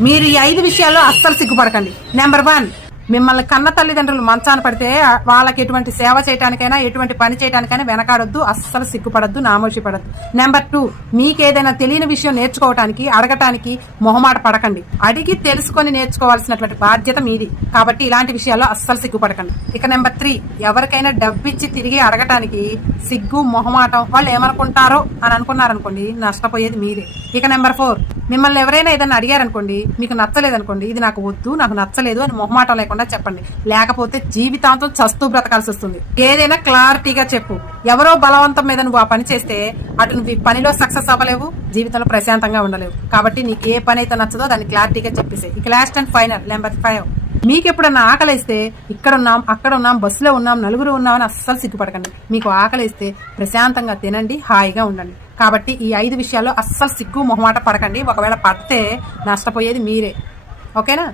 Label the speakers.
Speaker 1: మీరు ఈ ఐదు విషయాల్లో అస్సలు సిగ్గుపడకండి. నెంబర్ వన్ మిమ్మల్ని కన్న తల్లిదండ్రులు మంచాన పడితే వాళ్ళకి ఎటువంటి సేవ చేయడానికైనా ఎటువంటి పని చేయడానికైనా వెనకాడొద్దు అస్సలు సిగ్గుపడద్దు నామోషి పడద్దు నెంబర్ టూ మీకేదైనా తెలియని విషయం నేర్చుకోవటానికి అడగటానికి మొహమాట పడకండి. అడిగి తెలుసుకొని నేర్చుకోవాల్సినటువంటి బాధ్యత మీది. కాబట్టి ఇలాంటి విషయాల్లో అస్సలు సిగ్గుపడకండి. ఇక నెంబర్ త్రీ ఎవరికైనా డబ్బిచ్చి తిరిగి అడగటానికి సిగ్గు మొహమాటం వాళ్ళు ఏమనుకుంటారో అని అనుకున్నారనుకోండి నష్టపోయేది మీరే. ఇక నెంబర్ ఫోర్ మిమ్మల్ని ఎవరైనా ఏదైనా అడిగారనుకోండి మీకు నచ్చలేదనుకోండి ఇది నాకు వద్దు నాకు నచ్చలేదు అని మొహమాటం లేకుండా చెప్పండి. లేకపోతే జీవితాంతం చస్తూ బ్రతకాల్సి వస్తుంది. ఏదైనా క్లారిటీగా చెప్పు. ఎవరో బలవంతం మీద నువ్వు ఆ పని చేస్తే అటు నువ్వు పనిలో సక్సెస్ అవ్వలేవు జీవితంలో ప్రశాంతంగా ఉండలేవు. కాబట్టి నీకు ఏ పని అయితే నచ్చదో దాన్ని క్లారిటీగా చెప్పేసే ఇక last and final number five మీకు ఎప్పుడన్నా ఆకలిస్తే ఇక్కడ ఉన్నాం అక్కడ ఉన్నాం బస్సులో ఉన్నాం నలుగురు ఉన్నాం అని అస్సలు సిగ్గుపడకండి. మీకు ఆకలిస్తే ప్రశాంతంగా తినండి హాయిగా ఉండండి. కాబట్టి ఈ ఐదు విషయాల్లో అస్సలు సిగ్గు మొహమాట పడకండి. ఒకవేళ పడితే నష్టపోయేది మీరే. ఓకేనా?